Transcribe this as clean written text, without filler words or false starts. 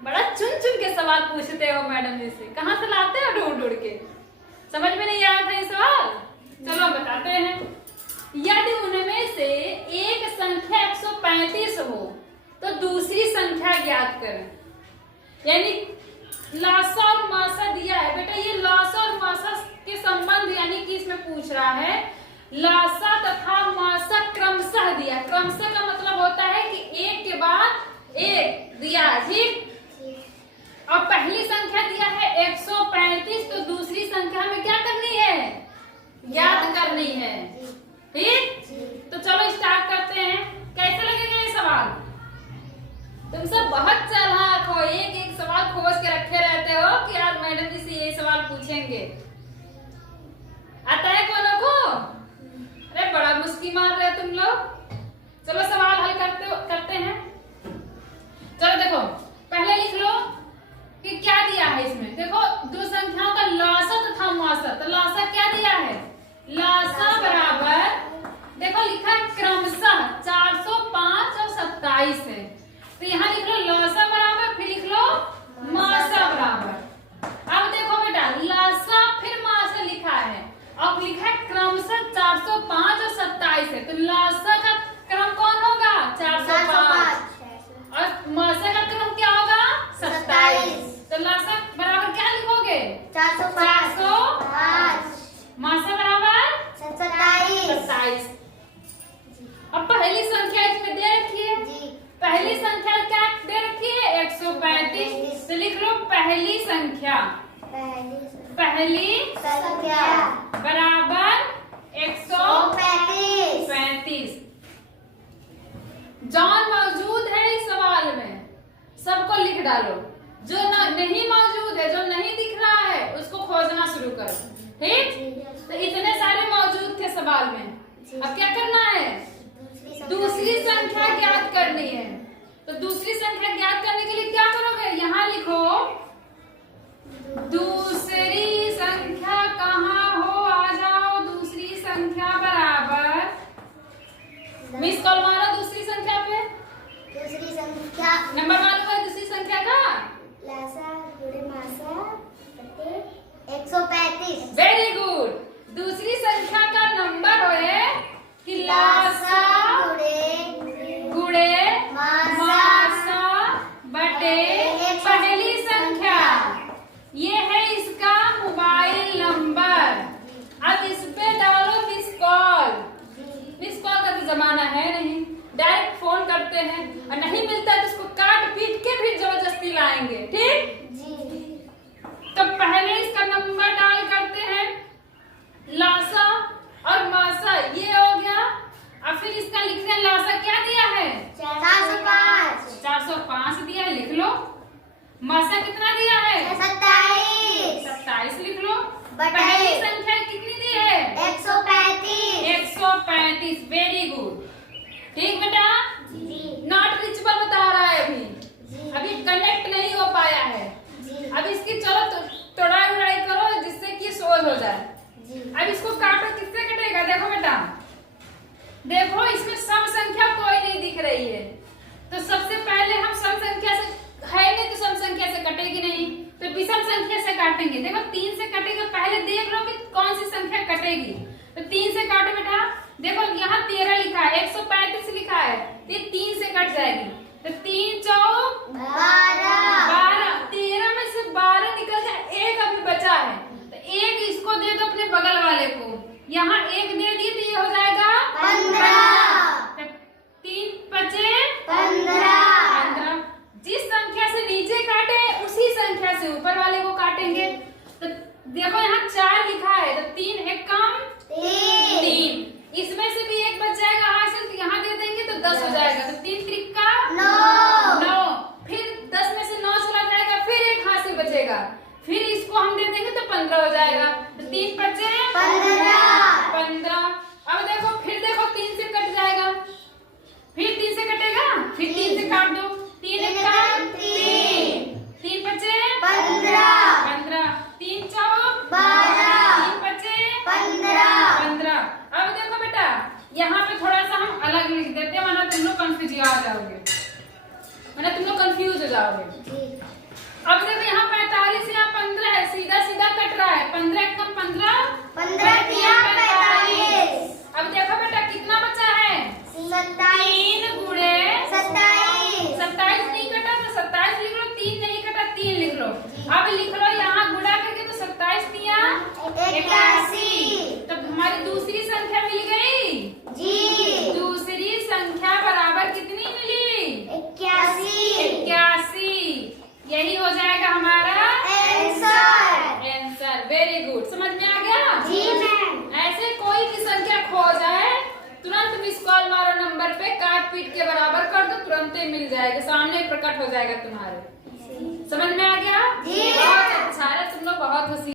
बड़ा चुन चुन के सवाल पूछते हो मैडम जी से, कहाँ से लाते हो ढूंढ ढूंढ के? समझ में नहीं आया था ये सवाल? चलो बताते हैं। यदि उनमें से एक संख्या 135 हो तो दूसरी संख्या ज्ञात करें। यानी लासा और मासा दिया है बेटा, ये लासा और मासा के संबंध यानी कि इसमें पूछ रहा है लासा तथा मासा क्रमशः दिया। क्रमशः का मतलब होता है कि एक के बाद एक दिया, ठीक। और पहली संख्या दिया है 135, तो दूसरी संख्या में क्या करनी है? ज्ञात करनी है, ठीक। तो चलो स्टार्ट करते हैं। कैसे लगेगा ये सवाल? तुम सब बहुत चालाक हो, एक एक सवाल खोज के रखे रहते हो कि आज मैडम जी से ये सवाल पूछेंगे। आता है कोनो को? अरे बड़ा मुस्की मार रहे तुम लोग। चलो सवाल हल करते हैं। चलो देखो, पहले लिख लो कि क्या दिया है इसमें। देखो दो संख्याओं का लासा तथा मासा, तो लासा क्या दिया है? लासा बराबर, देखो लिखा है क्रमशः 405 और 27 है, तो यहाँ लिख लो लासा बराबर, फिर लिख लो मासा बराबर। अब देखो बेटा लासा फिर मासा लिखा है, अब लिखा है क्रमशः 405 और 27 है, तो लासा का क्रम कौन होगा? 405 और मासा का क्रम क्या होगा? 27। तो लासा बराबर क्या लिखोगे? 405, मासा बराबर 27। अब पहली संख्या इसमें दे रखी है, पहली संख्या क्या दे रखी है? 135, तो लिख लो पहली संख्या बराबर 135। जॉन मौजूद है इस सवाल में, सबको लिख डालो। जो नहीं मौजूद है, जो नहीं दिख रहा है, उसको खोजना शुरू करो, ठीक। तो इतने सारे मौजूद थे सवाल में, अब क्या करना है? दूसरी संख्या ज्ञात करनी है। तो दूसरी संख्या ज्ञात करने के लिए क्या करोगे? यहाँ लिखो दूसरी संख्या कहाँ हो, आ जाओ। दूसरी संख्या बराबर, मिस कॉल मारो दूसरी संख्या पे। दूसरी संख्या नंबर मालूम है दूसरी संख्या का? लासा गुणे मासा बटे 135। Very good. दूसरी संख्या का नंबर है कि लासा गुणे मासा बटे पहली संख्या। ये है इसका मोबाइल नंबर। अब इस पे डालो मिस कॉल। मिस कॉल का तो जमाना है नहीं, डायरेक्ट फोन करते हैं, और नहीं मिलता है तो उसको काट पीट के फिर जबरदस्ती लाएंगे, ठीक। तो पहले इसका नंबर डाल करते हैं, लासा और मासा ये हो गया। अब फिर इसका लिख रहे हैं लासा क्या दिया है? 405 दिया है, लिख लो। मासा कितना दिया है? 27 लिख लो। पहली संख्या कितनी दी है? 135। वेरी गुड, ठीक बेटा। नॉट रीचेबल बता रहा है अभी कनेक्ट नहीं हो पाया है। अब इसकी चलो तोड़ाई उड़ाई करो जिससे कि सोल्व हो जाए। अब इसको काटो, किससे कटेगा? देखो बेटा, देखो इसमें सम संख्या कोई नहीं दिख रही है, तो सबसे पहले हम सम संख्या से है नहीं, तो सम संख्या से कटेगी नहीं, तो विषम संख्या से काटेंगे। देखो 3 से कटेगा, पहले देख लो कि कौन सी संख्या कटेगी। तो 3 से काटो बेटा। देखो यहाँ 13 लिखा है, 135 लिखा है, तो ये 3 से कट जाएगी। तो 3 चौक 12, 13 में से 12 निकल जाए, एक अभी बचा है, तो एक इसको दे दो अपने बगल वाले को। यहाँ एक दे दी तो ये हो जाएगा 15। 3 बचे 15। जिस संख्या से नीचे काटे उसी संख्या से ऊपर वाले को काटेंगे। तो देखो यहाँ 4 लिखा है, तो 3 एक कम 3, इसमें से भी एक बच जाएगा हासिल, तो यहाँ दे देंगे तो 10 हो जाएगा। तो 3 त्रिका 9, फिर 10 में से 9 चला जाएगा, फिर एक हासिल बचेगा, फिर इसको हम दे देंगे तो 15 हो जाएगा। तो 3 बचे 15। अब देखो फिर देखो 3 से कट जाएगा, फिर 3 से कटेगा, फिर 3 से काट दो। 3 एक कम 3 बचे 15। 3 चौक 12, 3 बचे 15। अब देखो बेटा यहाँ पे थोड़ा सा हम अलग लिख देते हैं, वरना तुम लोग कंफ्यूज हो जाओगे, वरना तुम लोग कंफ्यूज हो जाओगे। 81। तब हमारी दूसरी संख्या मिल गई। जी। दूसरी संख्या बराबर कितनी मिली? 81। 81। यही हो जाएगा हमारा आंसर। वेरी गुड, समझ में आ गया? जी मैम। ऐसे कोई भी संख्या खो जाए तुरंत मिस कॉल मारो नंबर पे, काट पीट के बराबर कर दो, तुरंत ही मिल जाएगा, सामने प्रकट हो जाएगा तुम्हारे। समझ में आ गया? जी। बहुत अच्छा है, तुम लोग बहुत होशियार